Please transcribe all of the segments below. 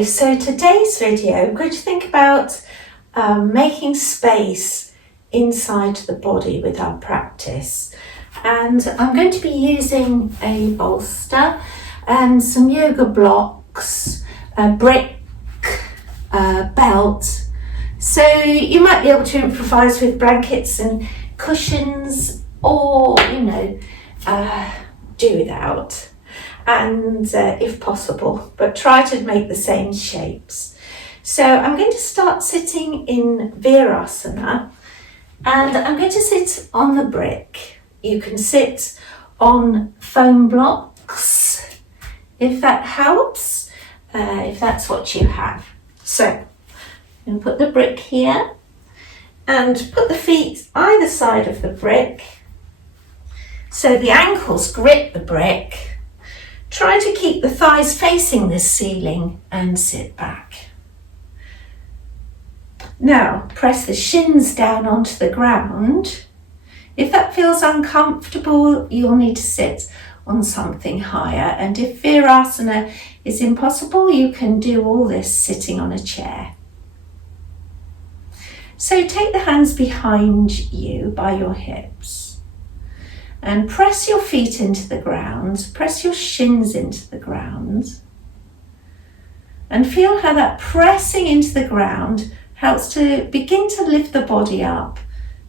So today's video, I'm going to think about making space inside the body with our practice. And I'm going to be using a bolster and some yoga blocks, a brick, belt. So you might be able to improvise with blankets and cushions, or, do without. And if possible, but try to make the same shapes. So I'm going to start sitting in Virasana, and I'm going to sit on the brick. You can sit on foam blocks if that helps, if that's what you have. So I'm going to put the brick here and put the feet either side of the brick so the ankles grip the brick. Try to keep the thighs facing the ceiling and sit back. Now, press the shins down onto the ground. If that feels uncomfortable, you'll need to sit on something higher. And if Virasana is impossible, you can do all this sitting on a chair. So take the hands behind you by your hips. And press your feet into the ground, press your shins into the ground, and feel how that pressing into the ground helps to begin to lift the body up.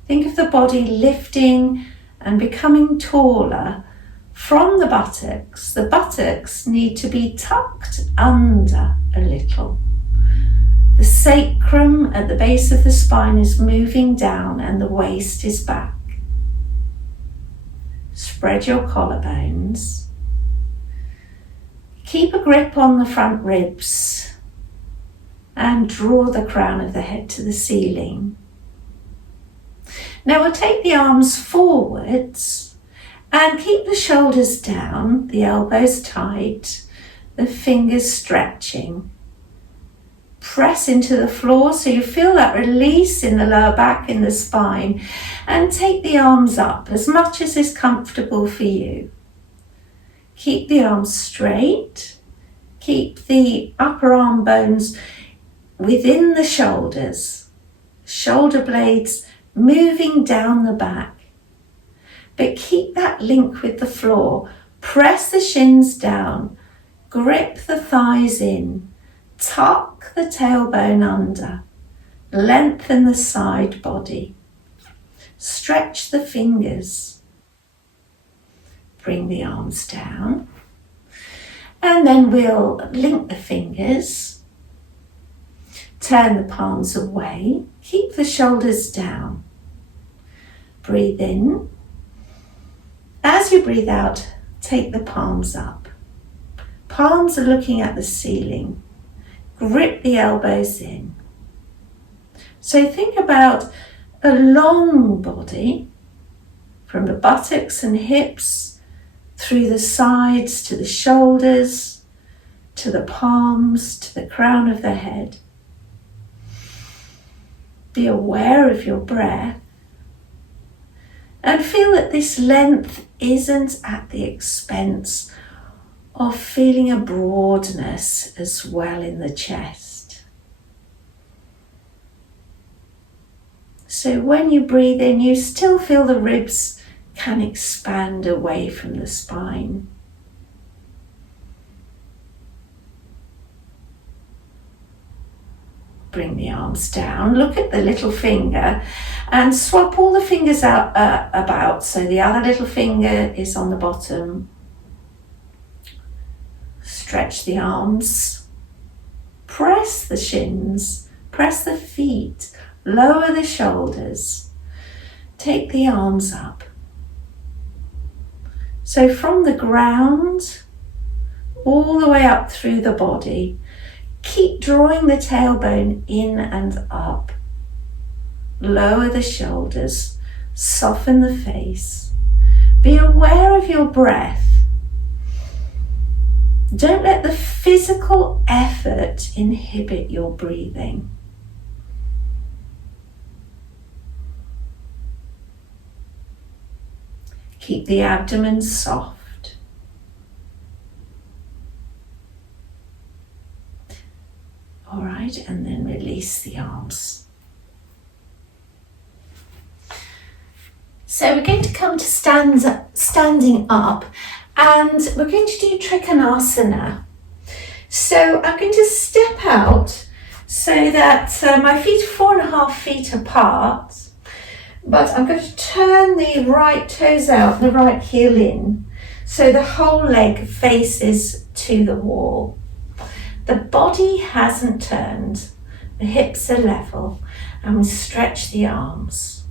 Think of the body lifting and becoming taller from the buttocks. The buttocks need to be tucked under a little. The sacrum at the base of the spine is moving down and the waist is back. Spread your collarbones. Keep a grip on the front ribs and draw the crown of the head to the ceiling. Now we'll take the arms forwards and keep the shoulders down, the elbows tight, the fingers stretching. Press into the floor so you feel that release in the lower back, in the spine, and take the arms up as much as is comfortable for you. Keep the arms straight. Keep the upper arm bones within the shoulders. Shoulder blades moving down the back. But keep that link with the floor. Press the shins down. Grip the thighs in. Tuck the tailbone under, lengthen the side body, stretch the fingers, bring the arms down, and then we'll link the fingers, turn the palms away, keep the shoulders down, breathe in. As you breathe out, take the palms up. Palms are looking at the ceiling. Grip the elbows in. So think about a long body from the buttocks and hips through the sides to the shoulders, to the palms, to the crown of the head. Be aware of your breath and feel that this length isn't at the expense of feeling a broadness as well in the chest. So when you breathe in, you still feel the ribs can expand away from the spine. Bring the arms down, look at the little finger and swap all the fingers out about. So the other little finger is on the bottom. Stretch the arms, press the shins, press the feet, lower the shoulders, take the arms up. So from the ground, all the way up through the body, keep drawing the tailbone in and up. Lower the shoulders, soften the face. Be aware of your breath. Don't let the physical effort inhibit your breathing. Keep the abdomen soft. All right, and then release the arms. So we're going to come to standing up, and we're going to do Trikonasana. So I'm going to step out so that my feet are 4.5 feet apart, but I'm going to turn the right toes out, the right heel in, so the whole leg faces to the wall. The body hasn't turned, the hips are level, and we stretch the arms.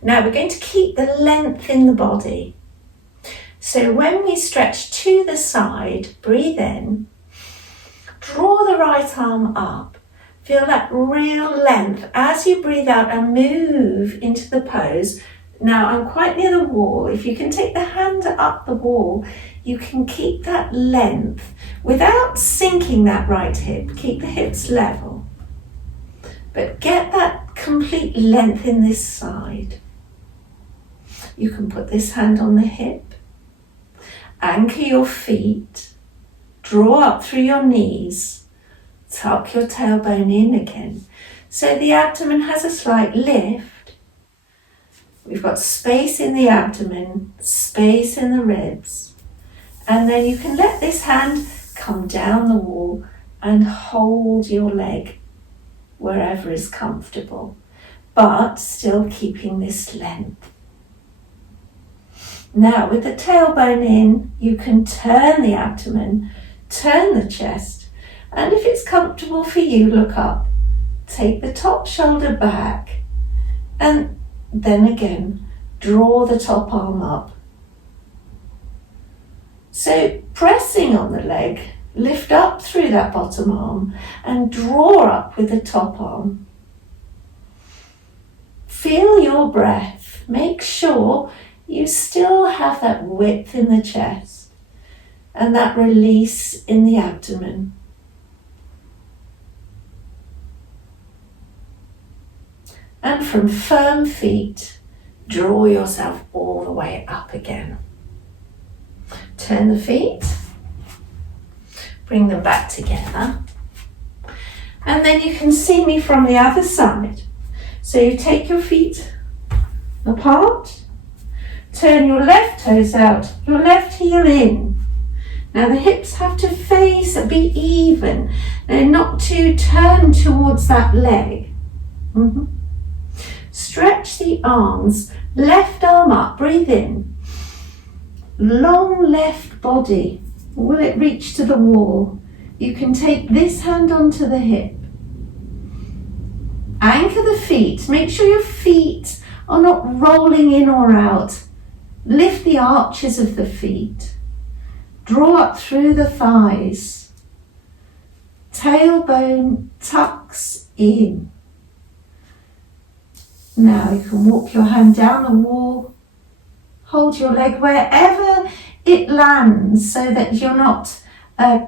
Now we're going to keep the length in the body. So when we stretch to the side, breathe in, draw the right arm up, feel that real length as you breathe out and move into the pose. Now I'm quite near the wall. If you can take the hand up the wall, you can keep that length without sinking that right hip. Keep the hips level, but get that complete length in this side. You can put this hand on the hip, anchor your feet, draw up through your knees, tuck your tailbone in again. So the abdomen has a slight lift. We've got space in the abdomen, space in the ribs. And then you can let this hand come down the wall and hold your leg wherever is comfortable, but still keeping this length. Now with the tailbone in, you can turn the abdomen, turn the chest, and if it's comfortable for you, look up. Take the top shoulder back, and then again, draw the top arm up. So pressing on the leg, lift up through that bottom arm and draw up with the top arm. Feel your breath. Make sure you still have that width in the chest and that release in the abdomen. And from firm feet, draw yourself all the way up again. Turn the feet, bring them back together, and then you can see me from the other side. So you take your feet apart, turn your left toes out, your left heel in. Now the hips have to face, be even. They're not to turn towards that leg. Stretch the arms, left arm up, breathe in. Long left body, will it reach to the wall? You can take this hand onto the hip. Anchor the feet, make sure your feet are not rolling in or out. Lift the arches of the feet. Draw up through the thighs. Tailbone tucks in. Now you can walk your hand down the wall. Hold your leg wherever it lands so that you're not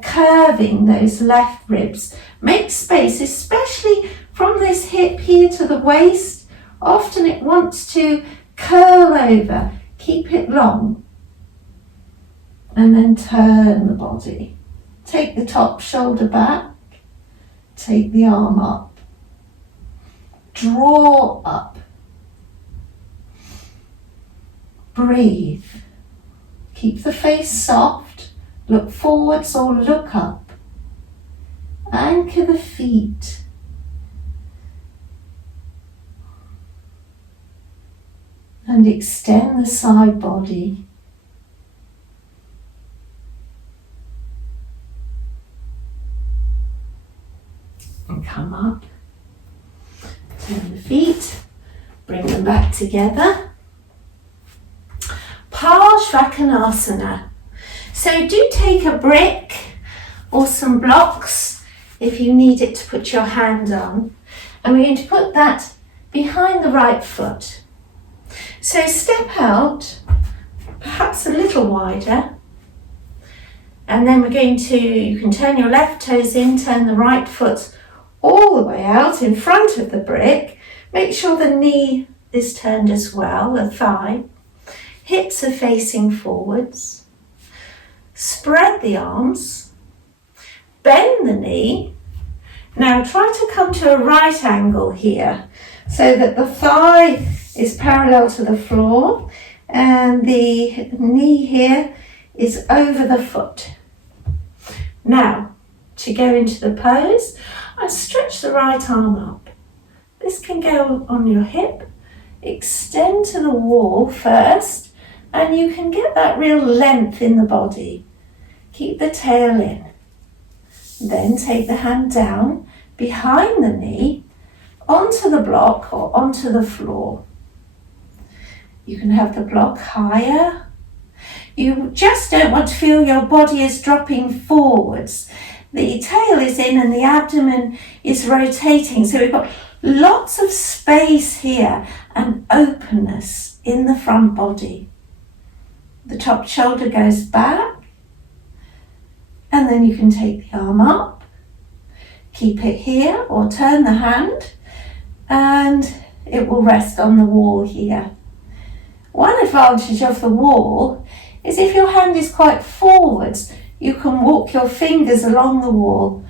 curving those left ribs. Make space, especially from this hip here to the waist. Often it wants to curl over. Keep it long. And then turn the body. Take the top shoulder back. Take the arm up. Draw up. Breathe. Keep the face soft. Look forwards or look up. Anchor the feet. And extend the side body. And come up. Turn the feet. Bring them back together. Parsvakonasana. So do take a brick or some blocks if you need it to put your hand on. And we're going to put that behind the right foot. So step out, perhaps a little wider. And then we're going to, you can turn your left toes in, turn the right foot all the way out in front of the brick. Make sure the knee is turned as well, the thigh. Hips are facing forwards. Spread the arms. Bend the knee Now try to come to a right angle here so that the thigh is parallel to the floor and the knee here is over the foot. Now, to go into the pose, I stretch the right arm up. This can go on your hip, extend to the wall first, and you can get that real length in the body. Keep the tail in. Then take the hand down behind the knee, onto the block or onto the floor. You can have the block higher. You just don't want to feel your body is dropping forwards. The tail is in and the abdomen is rotating. So we've got lots of space here and openness in the front body. The top shoulder goes back. And then you can take the arm up. Keep it here or turn the hand and it will rest on the wall here. One advantage of the wall is if your hand is quite forwards, you can walk your fingers along the wall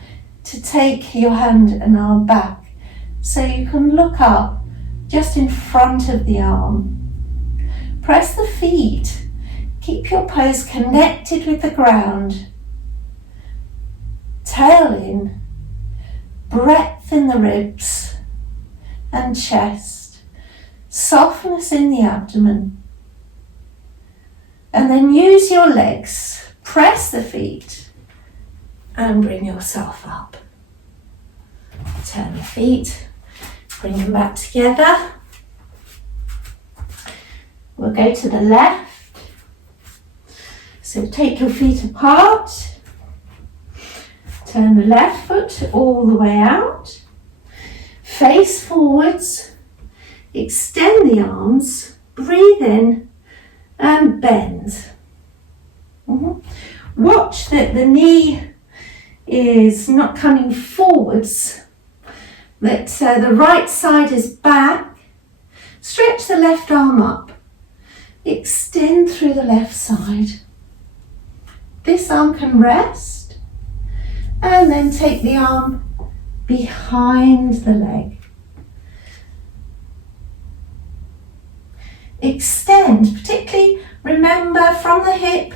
to take your hand and arm back. So you can look up just in front of the arm. Press the feet. Keep your pose connected with the ground. Tail in. Breadth in the ribs and chest, softness in the abdomen. And then use your legs, press the feet and bring yourself up. Turn the feet, bring them back together. We'll go to the left. So take your feet apart. Turn the left foot all the way out, face forwards, extend the arms, breathe in and bend. Watch that the knee is not coming forwards, that the right side is back. Stretch the left arm up, extend through the left side. This arm can rest. And then take the arm behind the leg. Extend, particularly remember from the hip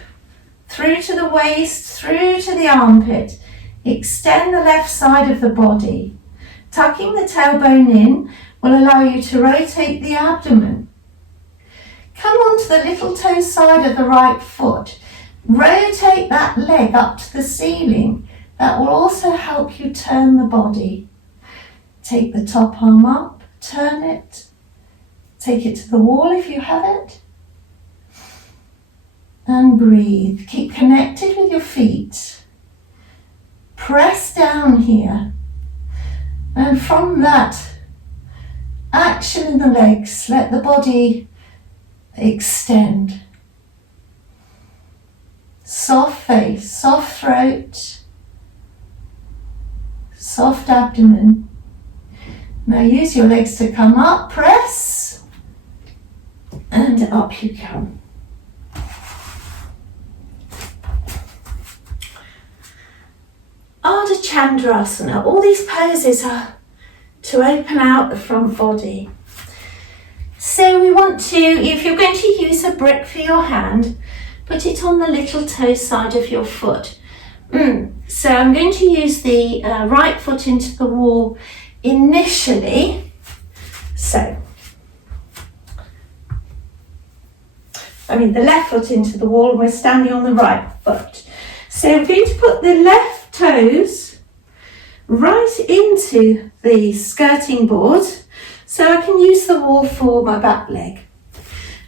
through to the waist, through to the armpit. Extend the left side of the body. Tucking the tailbone in will allow you to rotate the abdomen. Come onto the little toe side of the right foot. Rotate that leg up to the ceiling. That will also help you turn the body. Take the top arm up, turn it, take it to the wall if you have it, and breathe. Keep connected with your feet. Press down here, and from that action in the legs, let the body extend. Soft face, soft throat, soft abdomen. Now use your legs to come up, press, and up you come. Ardha Chandrasana. All these poses are to open out the front body. So we want to, if you're going to use a brick for your hand, put it on the little toe side of your foot. So I'm going to use the right foot into the wall initially. So, the left foot into the wall, and we're standing on the right foot. So I'm going to put the left toes right into the skirting board so I can use the wall for my back leg.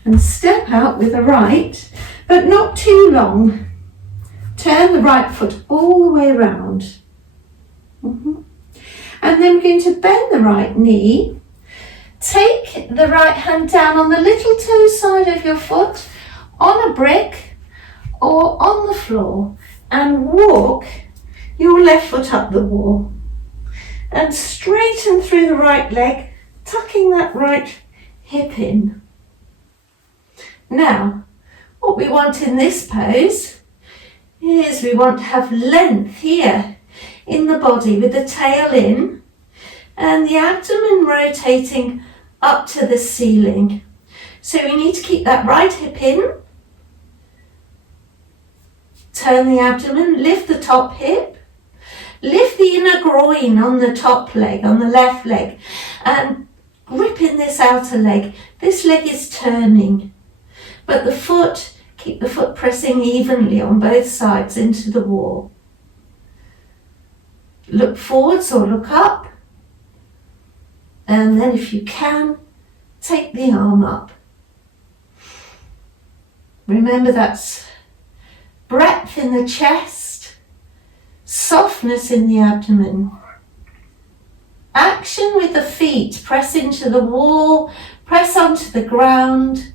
And step out with the right, but not too long. Turn the right foot all the way around. And then we're going to bend the right knee. Take the right hand down on the little toe side of your foot, on a brick or on the floor, and walk your left foot up the wall. And straighten through the right leg, tucking that right hip in. Now, what we want in this pose is we want to have length here in the body with the tail in and the abdomen rotating up to the ceiling. So we need to keep that right hip in, turn the abdomen, lift the top hip, lift the inner groin on the top leg, on the left leg, and grip in this outer leg. This leg is turning, but the foot, keep the foot pressing evenly on both sides into the wall. Look forwards or look up, and then if you can, take the arm up. Remember that's breadth in the chest, softness in the abdomen. Action with the feet, press into the wall, press onto the ground.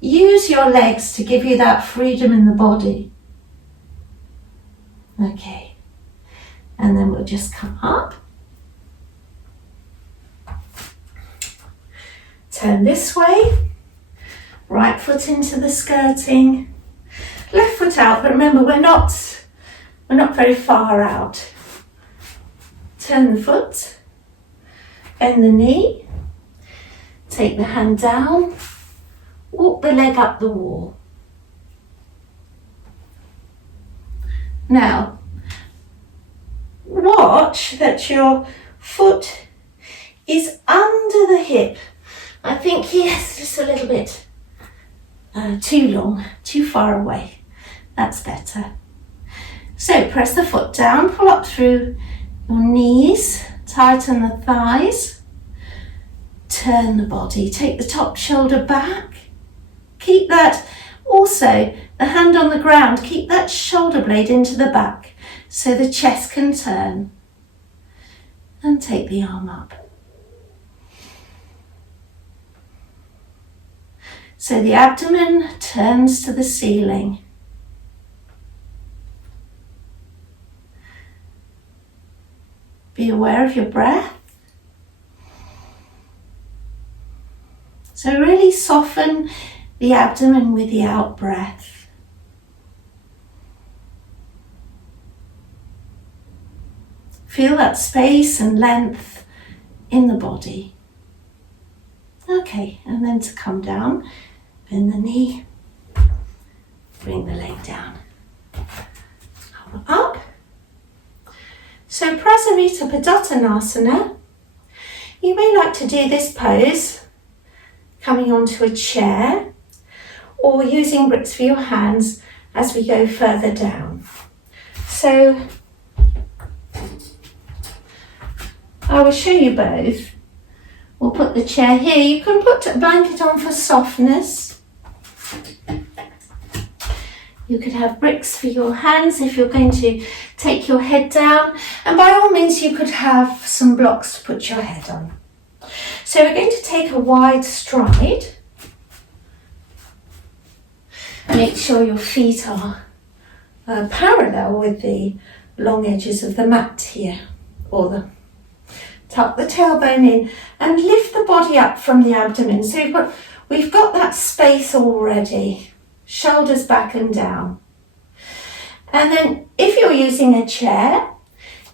Use your legs to give you that freedom in the body. Okay, and then we'll just come up. Turn this way. Right foot into the skirting, left foot out, but remember we're not very far out. Turn the foot, bend the knee, take the hand down, walk the leg up the wall. Now, watch that your foot is under the hip. I think yes, just a little bit too long, too far away. That's better. So press the foot down, pull up through your knees, tighten the thighs, turn the body, take the top shoulder back. Keep that, also the hand on the ground, keep that shoulder blade into the back so the chest can turn. And take the arm up. So the abdomen turns to the ceiling. Be aware of your breath. So really soften the abdomen with the out breath. Feel that space and length in the body. Okay, and then to come down. Bend the knee, bring the leg down, up. So Prasarita Padottanasana, you may like to do this pose coming onto a chair or using bricks for your hands as we go further down. So I will show you both. We'll put the chair here. You can put a blanket on for softness. You could have bricks for your hands if you're going to take your head down. And by all means, you could have some blocks to put your head on. So we're going to take a wide stride. Make sure your feet are parallel with the long edges of the mat here. Tuck the tailbone in and lift the body up from the abdomen. So we've got that space already. Shoulders back and down. And then if you're using a chair,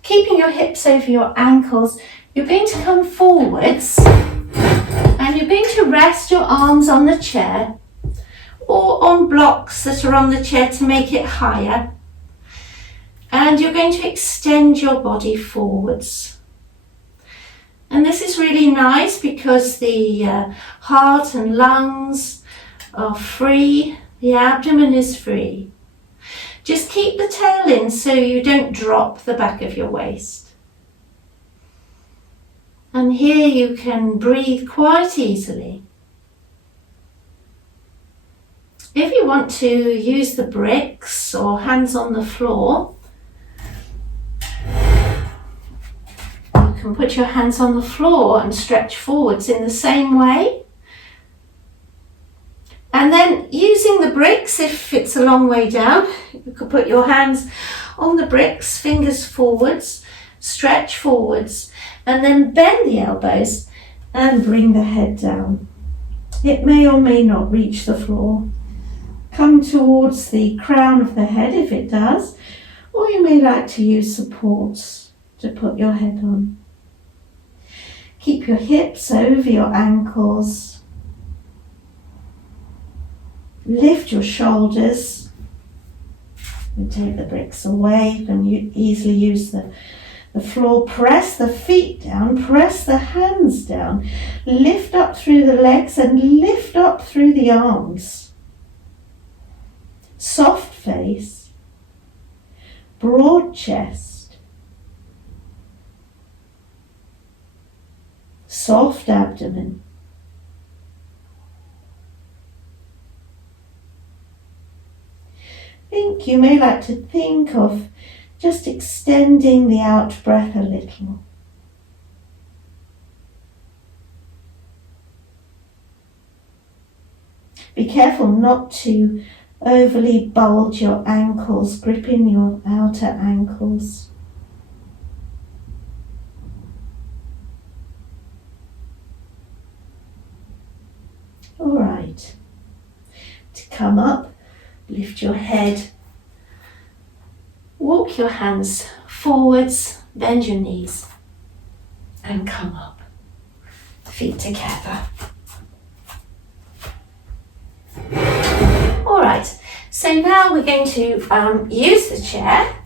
keeping your hips over your ankles, you're going to come forwards and you're going to rest your arms on the chair or on blocks that are on the chair to make it higher. And you're going to extend your body forwards. And this is really nice because the heart and lungs are free. The abdomen is free. Just keep the tail in so you don't drop the back of your waist. And here you can breathe quite easily. If you want to use the bricks or hands on the floor, you can put your hands on the floor and stretch forwards in the same way. And then using the bricks, if it's a long way down, you could put your hands on the bricks, fingers forwards, stretch forwards, and then bend the elbows and bring the head down. It may or may not reach the floor. Come towards the crown of the head if it does, or you may like to use supports to put your head on. Keep your hips over your ankles. Lift your shoulders. And take the bricks away. You can easily use the floor. Press the feet down. Press the hands down. Lift up through the legs and lift up through the arms. Soft face. Broad chest. Soft abdomen. You may like to think of just extending the out breath a little. Be careful not to overly bulge your ankles, gripping your outer ankles. All right. To come up, lift your head. Walk your hands forwards, bend your knees, and come up. Feet together. All right, so now we're going to use the chair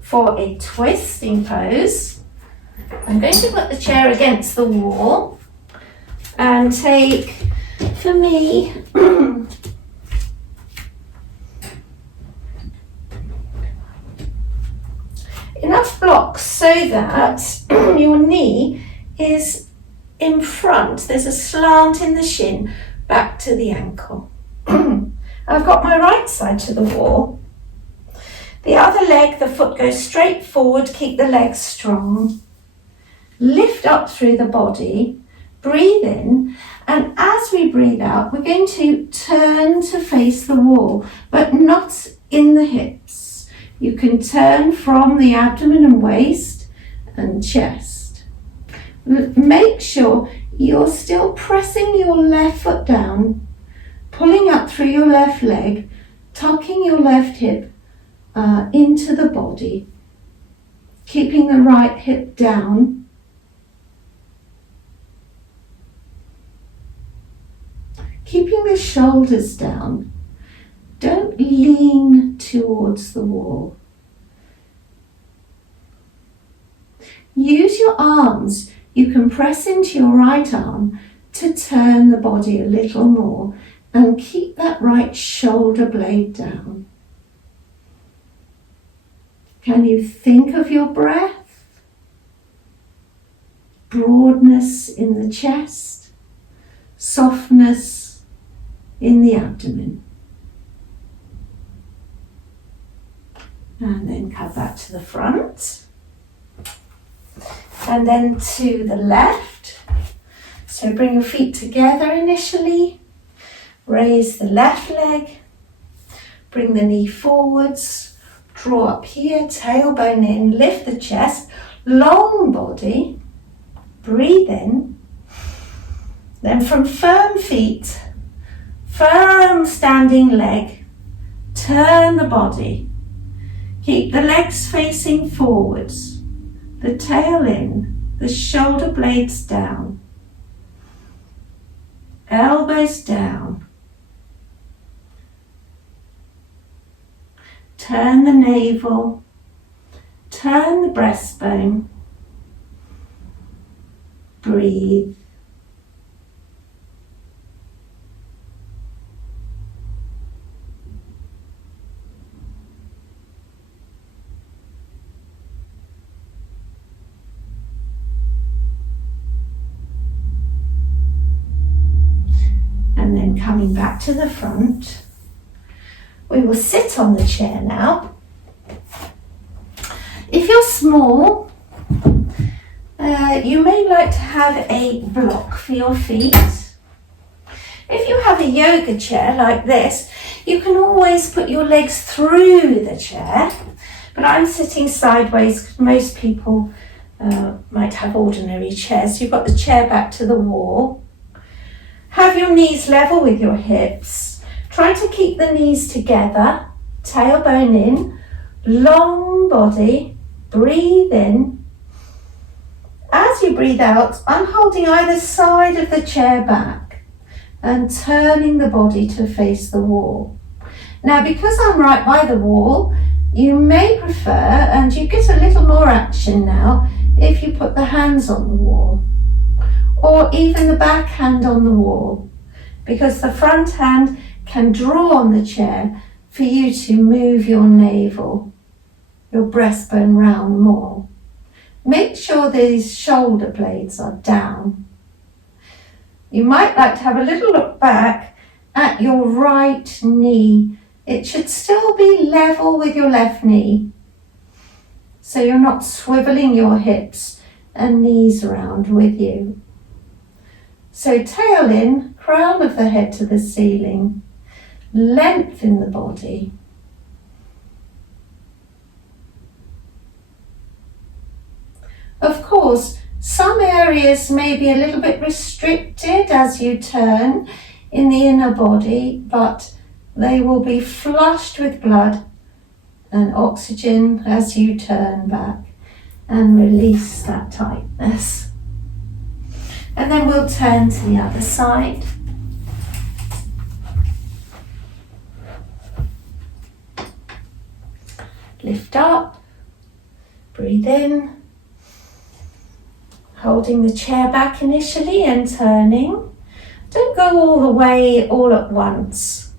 for a twisting pose. I'm going to put the chair against the wall and take, for me, enough blocks so that your knee is in front. There's a slant in the shin back to the ankle. I've got my right side to the wall. The other leg, the foot goes straight forward. Keep the legs strong. Lift up through the body. Breathe in. And as we breathe out, we're going to turn to face the wall, but not in the hips. You can turn from the abdomen and waist and chest. Make sure you're still pressing your left foot down, pulling up through your left leg, tucking your left hip into the body, keeping the right hip down. Keeping the shoulders down. Don't lean towards the wall. Use your arms. You can press into your right arm to turn the body a little more and keep that right shoulder blade down. Can you think of your breath? Broadness in the chest, softness in the abdomen. And then come back to the front. And then to the left. So bring your feet together initially. Raise the left leg. Bring the knee forwards. Draw up here, tailbone in, lift the chest. Long body. Breathe in. Then from firm feet, firm standing leg, turn the body. Keep the legs facing forwards, the tail in, the shoulder blades down, elbows down. Turn the navel, turn the breastbone, breathe. And then coming back to the front, we will sit on the chair now. If you're small, you may like to have a block for your feet. If you have a yoga chair like this, you can always put your legs through the chair, but I'm sitting sideways because most people might have ordinary chairs. You've got the chair back to the wall. Have your knees level with your hips. Try to keep the knees together, tailbone in, long body, breathe in, you breathe out, I'm holding either side of the chair back and turning the body to face the wall. Now, because I'm right by the wall, you may prefer, and you get a little more action now, if you put the hands on the wall, or even the back hand on the wall, because the front hand can draw on the chair for you to move your navel, your breastbone round more. Make sure these shoulder blades are down. You might like to have a little look back at your right knee. It should still be level with your left knee, so you're not swiveling your hips and knees around with you. So tail in, crown of the head to the ceiling, lengthen the body. Of course, some areas may be a little bit restricted as you turn in the inner body, but they will be flushed with blood and oxygen as you turn back and release that tightness. And then we'll turn to the other side. Lift up, breathe in, holding the chair back initially and turning. Don't go all the way all at once.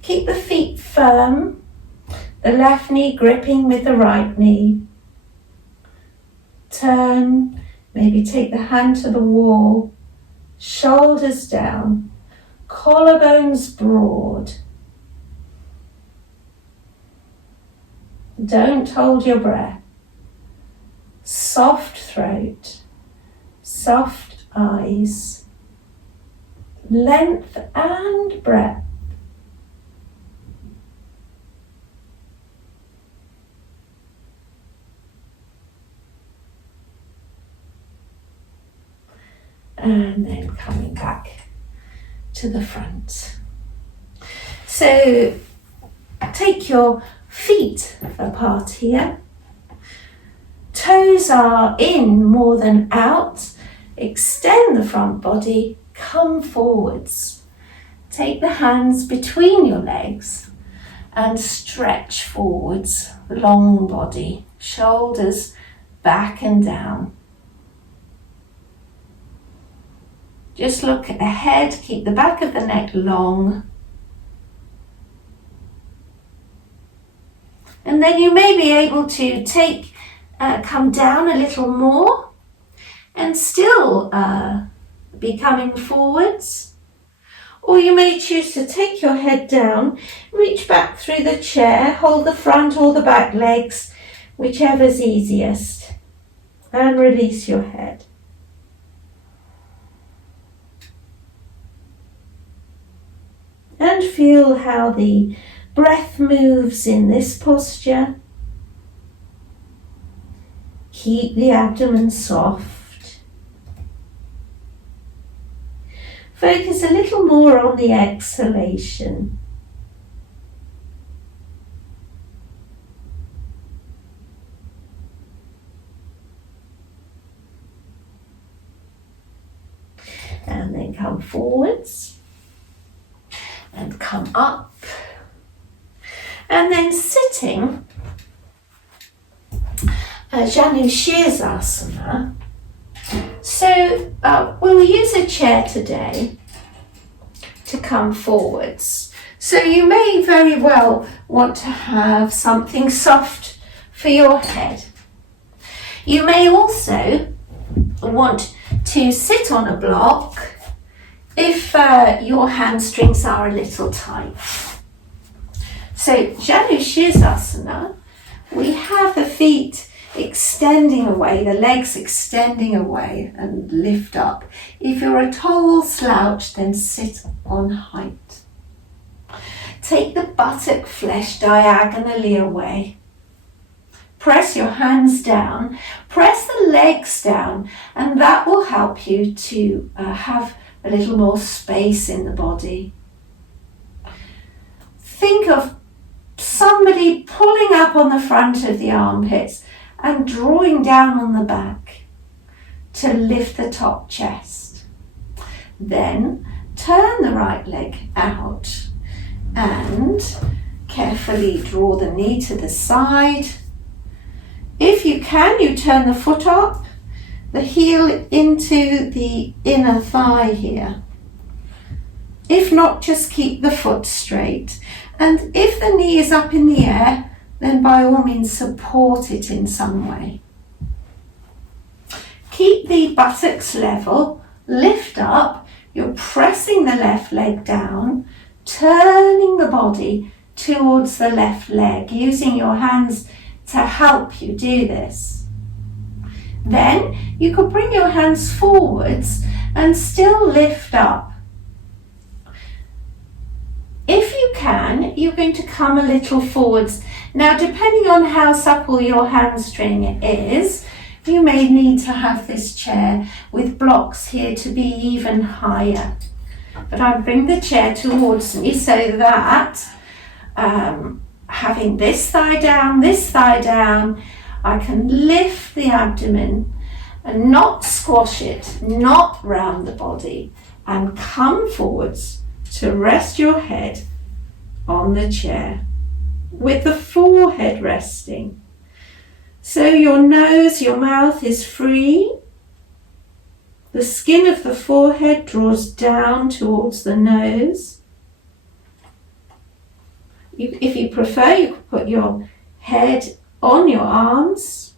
Keep the feet firm, the left knee gripping with the right knee. Turn, maybe take the hand to the wall, shoulders down, collarbones broad. Don't hold your breath. Soft throat, soft eyes, length and breadth. And then coming back to the front. So take your feet apart here. Toes are in more than out. Extend the front body, come forwards. Take the hands between your legs and stretch forwards, long body, shoulders back and down. Just look ahead, keep the back of the neck long. And then you may be able to come down a little more and still be coming forwards. Or you may choose to take your head down, reach back through the chair, hold the front or the back legs, whichever's easiest, and release your head. And feel how the breath moves in this posture. Keep the abdomen soft. Focus a little more on the exhalation. And then come forwards. And come up, and then sitting, Janu Shirsasana. So we'll use a chair today to come forwards. So you may very well want to have something soft for your head. You may also want to sit on a block if your hamstrings are a little tight. So Janu Shirsasana, we have the feet extending away, the legs extending away and lift up. If you're a tall slouch, then sit on height. Take the buttock flesh diagonally away. Press your hands down, press the legs down, and that will help you to have a little more space in the body. Think of somebody pulling up on the front of the armpits and drawing down on the back to lift the top chest. Then turn the right leg out and carefully draw the knee to the side. If you can, you turn the foot up, the heel into the inner thigh here. If not, just keep the foot straight. And if the knee is up in the air, then by all means support it in some way. Keep the buttocks level, lift up, you're pressing the left leg down, turning the body towards the left leg, using your hands to help you do this. Then you could bring your hands forwards and still lift up. If you can, you're going to come a little forwards. Now, depending on how supple your hamstring is, you may need to have this chair with blocks here to be even higher. But I bring the chair towards me so that having this thigh down, I can lift the abdomen and not squash it, not round the body, and come forwards to rest your head on the chair with the forehead resting. So your nose, your mouth is free. The skin of the forehead draws down towards the nose. If you prefer, you could put your head on your arms.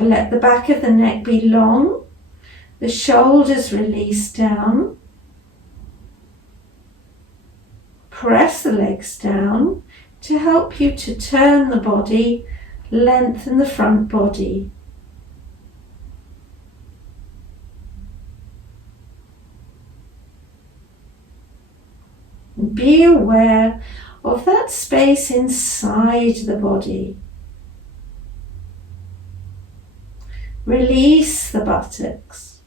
Let the back of the neck be long. The shoulders release down. Press the legs down to help you to turn the body, lengthen the front body. Be aware of that space inside the body. Release the buttocks.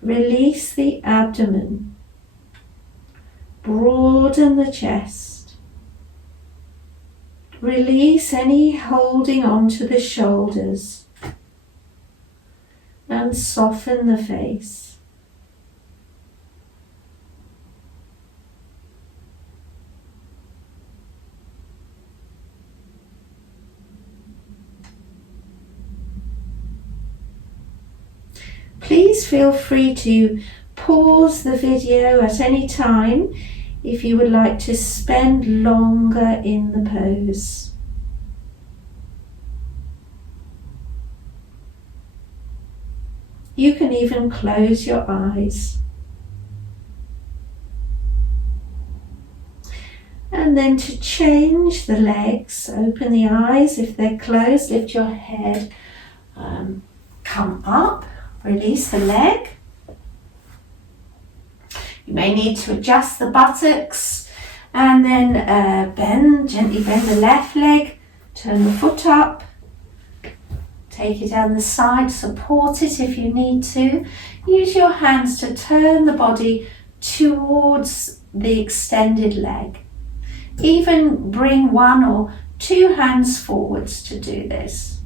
Release the abdomen. Broaden the chest. Release any holding onto the shoulders. And soften the face. Please feel free to pause the video at any time if you would like to spend longer in the pose. You can even close your eyes. And then to change the legs, open the eyes. If they're closed, lift your head, come up. Release the leg. You may need to adjust the buttocks and then gently bend the left leg, turn the foot up, take it down the side, support it if you need to. Use your hands to turn the body towards the extended leg. Even bring one or two hands forwards to do this.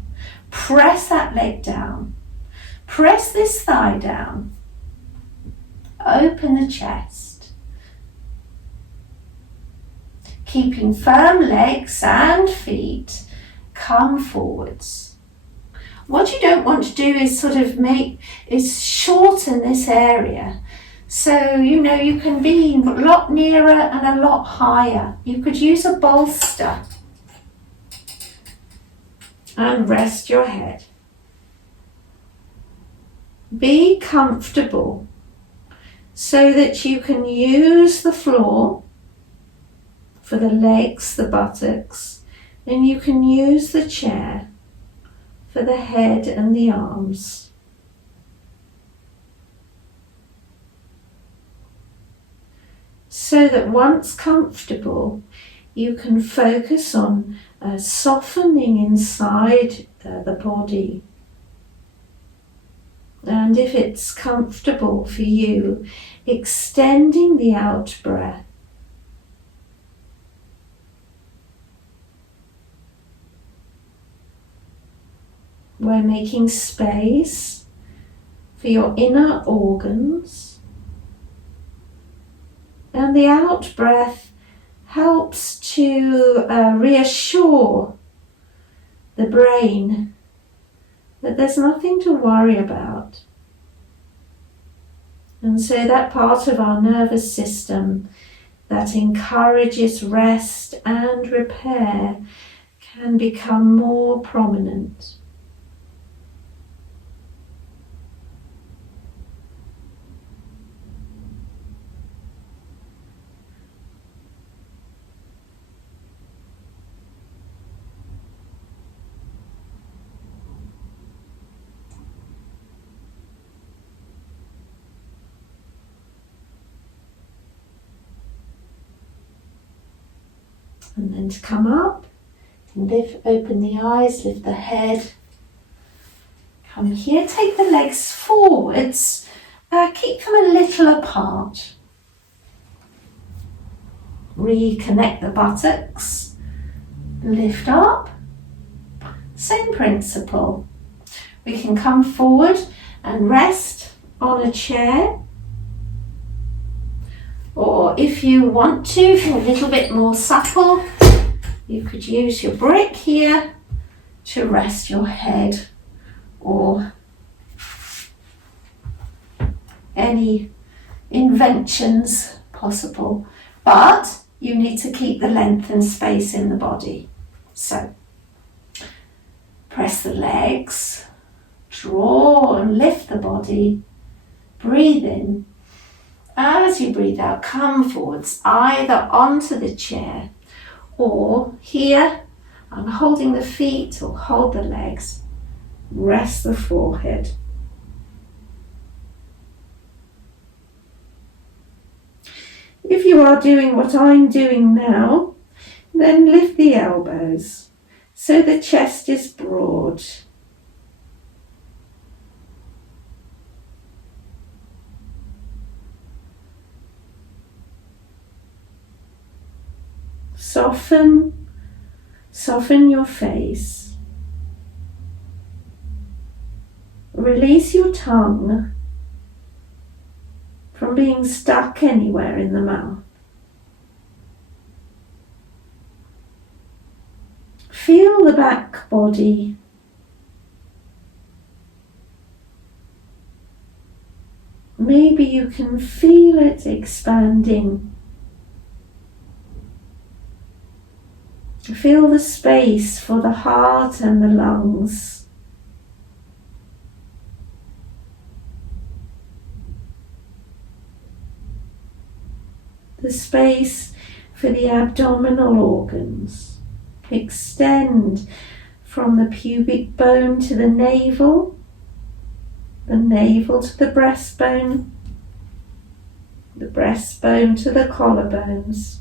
Press that leg down. Press this thigh down. Open the chest. Keeping firm legs and feet, come forwards. What you don't want to do is shorten this area. So, you can be a lot nearer and a lot higher. You could use a bolster. And rest your head. Be comfortable so that you can use the floor for the legs, the buttocks, and you can use the chair for the head and the arms. So that once comfortable, you can focus on softening inside the body. And if it's comfortable for you, extending the out breath. We're making space for your inner organs. And the out breath helps to reassure the brain that there's nothing to worry about. And so that part of our nervous system that encourages rest and repair can become more prominent. And then to come up, open the eyes, lift the head. Come here, take the legs forwards, keep them a little apart. Reconnect the buttocks, lift up. Same principle. We can come forward and rest on a chair. Or if you want to, if you're a little bit more supple, you could use your brick here to rest your head, or any inventions possible. But you need to keep the length and space in the body. So, press the legs, draw and lift the body, breathe in. As you breathe out, come forwards, either onto the chair or here, I'm holding the feet or hold the legs, rest the forehead. If you are doing what I'm doing now, then lift the elbows so the chest is broad. Soften your face. Release your tongue from being stuck anywhere in the mouth. Feel the back body. Maybe you can feel it expanding. Feel the space for the heart and the lungs. The space for the abdominal organs. Extend from the pubic bone to the navel to the breastbone to the collarbones.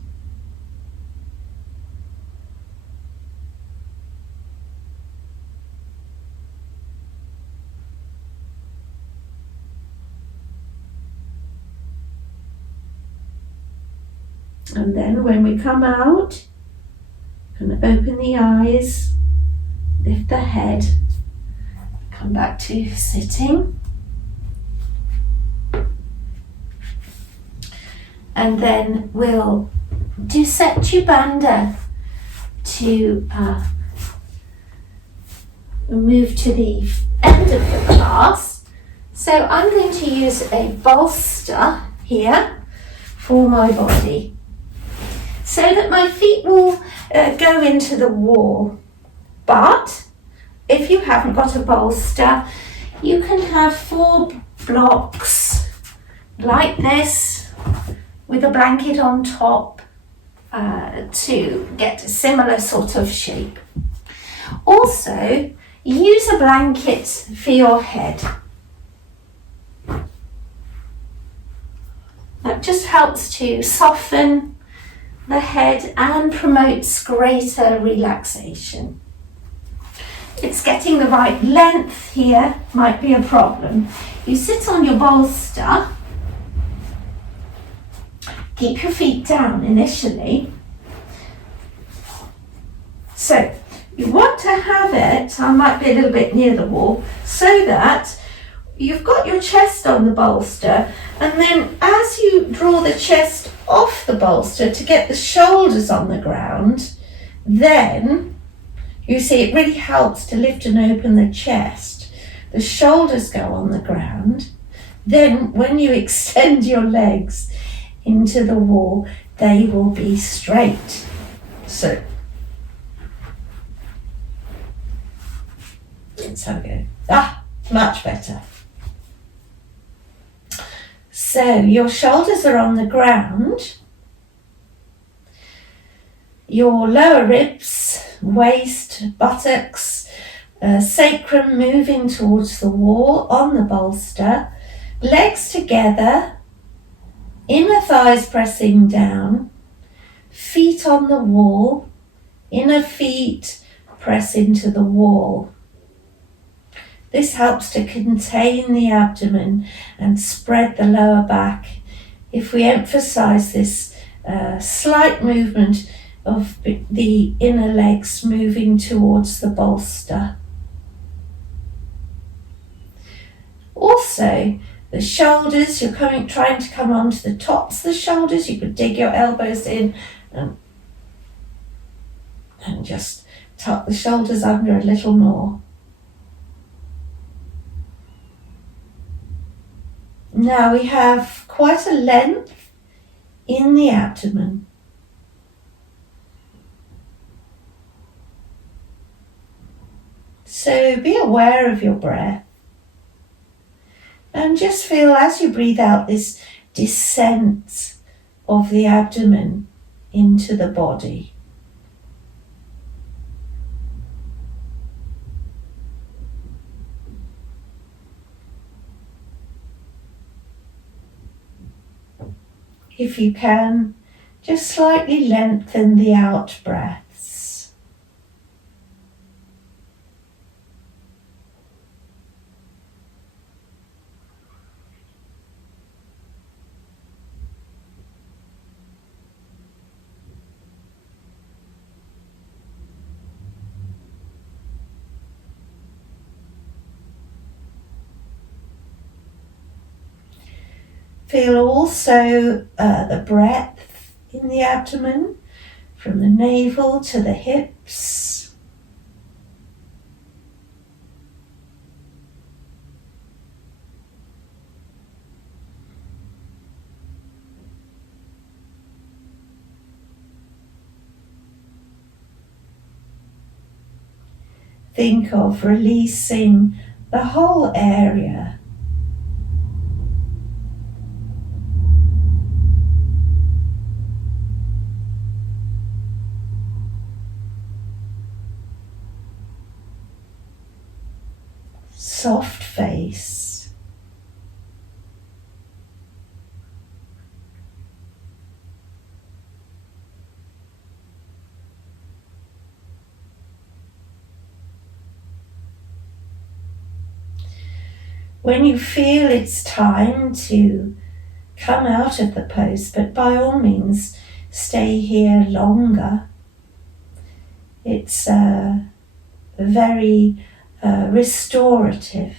And then when we come out, you can open the eyes, lift the head, come back to sitting. And then we'll do Setu Bandha to move to the end of the class. So I'm going to use a bolster here for my body, so that my feet will go into the wall. But if you haven't got a bolster, you can have 4 blocks like this with a blanket on top to get a similar sort of shape. Also, use a blanket for your head. That just helps to soften the head and promotes greater relaxation. It's getting the right length here might be a problem. You sit on your bolster, keep your feet down initially. So you want to have it, I might be a little bit near the wall, so that you've got your chest on the bolster, and then as you draw the chest off the bolster to get the shoulders on the ground, then you see it really helps to lift and open the chest. The shoulders go on the ground. Then when you extend your legs into the wall, they will be straight. So let's have a go. Much better. So your shoulders are on the ground. Your lower ribs, waist, buttocks, sacrum moving towards the wall on the bolster. Legs together, inner thighs pressing down, feet on the wall, inner feet press into the wall. This helps to contain the abdomen and spread the lower back. If we emphasize this slight movement of the inner legs moving towards the bolster. Also, the shoulders, you're trying to come onto the tops of the shoulders. You could dig your elbows in and just tuck the shoulders under a little more. Now we have quite a length in the abdomen. So be aware of your breath. And just feel as you breathe out this descent of the abdomen into the body. If you can, just slightly lengthen the out breaths. Feel also the breadth in the abdomen from the navel to the hips. Think of releasing the whole area. Soft face. When you feel it's time to come out of the pose, but by all means stay here longer. It's very restorative.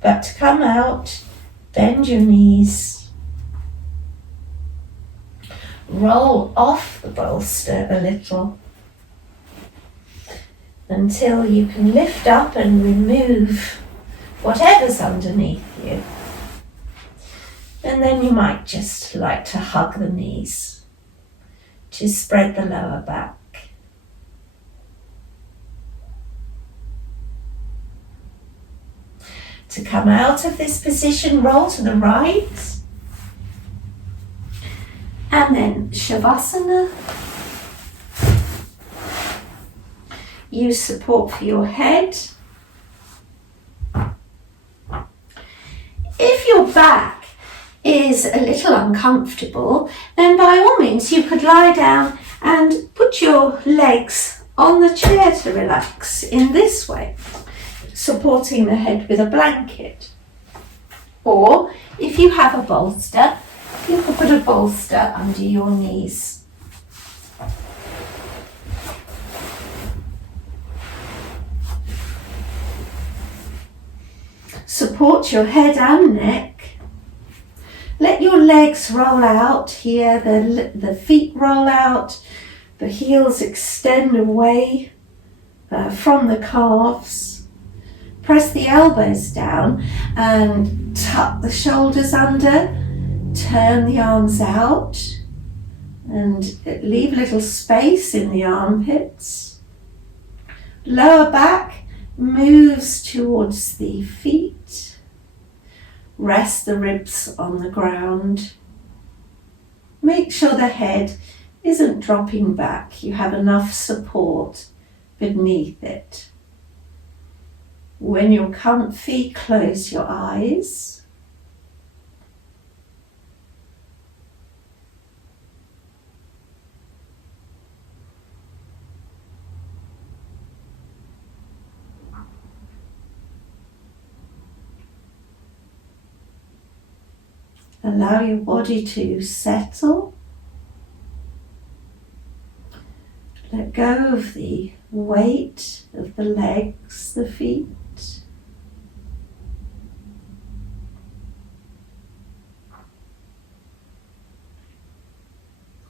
But to come out, bend your knees, roll off the bolster a little until you can lift up and remove whatever's underneath you. And then you might just like to hug the knees to spread the lower back. To come out of this position, roll to the right. And then Shavasana. Use support for your head. If your back is a little uncomfortable, then by all means you could lie down and put your legs on the chair to relax in this way. supporting the head with a blanket. Or if you have a bolster, you can put a bolster under your knees. Support your head and neck. Let your legs roll out here, the feet roll out, the heels extend away from the calves. Press the elbows down and tuck the shoulders under. Turn the arms out and leave a little space in the armpits. Lower back moves towards the feet. Rest the ribs on the ground. Make sure the head isn't dropping back. You have enough support beneath it. When you're comfy, close your eyes. Allow your body to settle. Let go of the weight of the legs, the feet.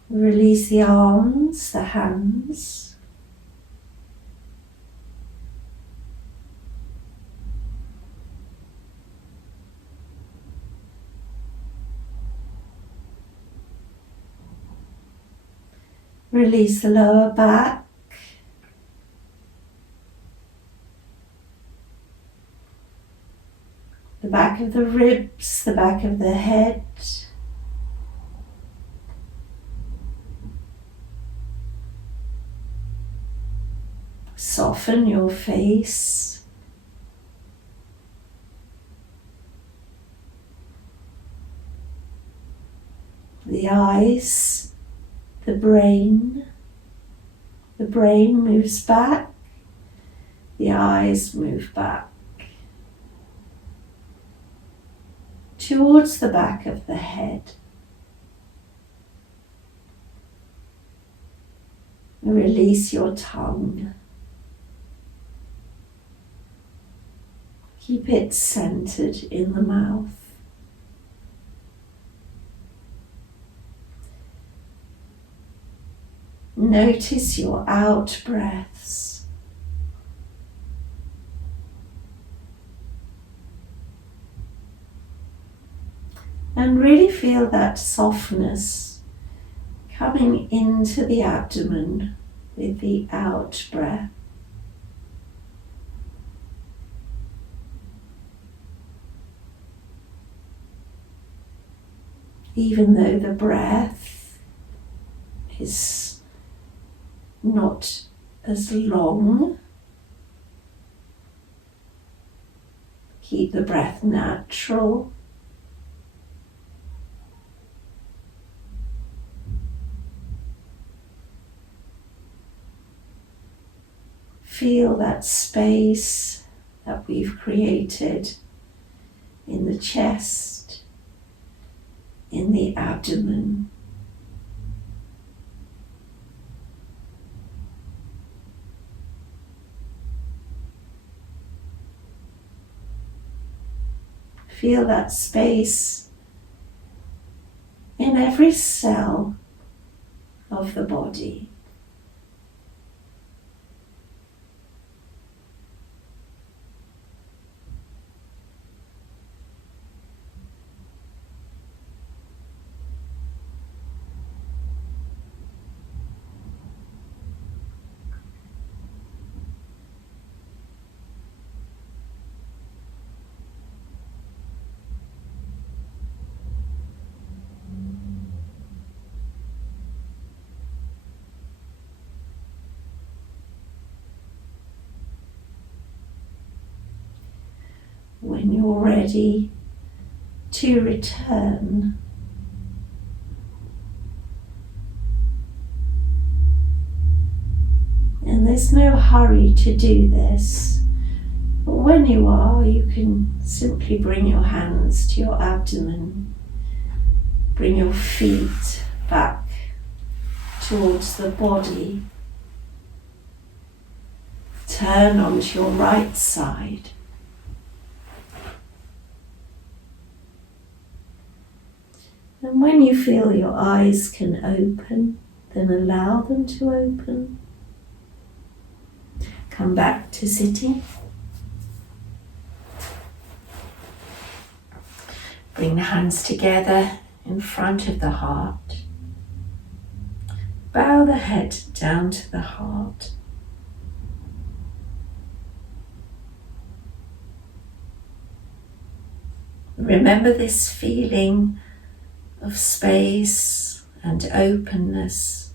Release the arms, the hands. Release the lower back. The back of the ribs, the back of the head. Soften your face. The eyes. The brain moves back, the eyes move back towards the back of the head. Release your tongue. Keep it centered in the mouth. Notice your out breaths. And really feel that softness coming into the abdomen with the out breath. Even though the breath is not as long, keep the breath natural. Feel that space that we've created in the chest, in the abdomen. Feel that space in every cell of the body. When you're ready to return, and there's no hurry to do this, But when you are, you can simply bring your hands to your abdomen, bring your feet back towards the body, turn onto your right side. And when you feel your eyes can open, then allow them to open. Come back to sitting. Bring the hands together in front of the heart. Bow the head down to the heart. Remember this feeling of space and openness,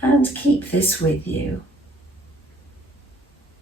and keep this with you.